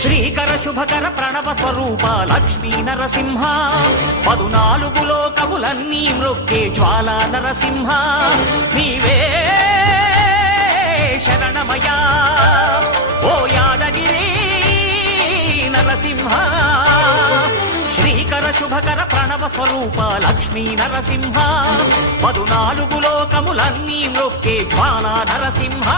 శ్రీకర శుభకర ప్రణవ స్వరూప లక్ష్మీ నరసింహ 14 లోకములన్నీ మృక్కే జ్వాలా నరసింహ నీవే శరణమయా ఓ యాదగిరి నరసింహ శ్రీకర శుభకర ప్రణవ స్వరూప లక్ష్మీ నరసింహ 14 లోకములన్నీ మృక్కే జ్వాలా నరసింహ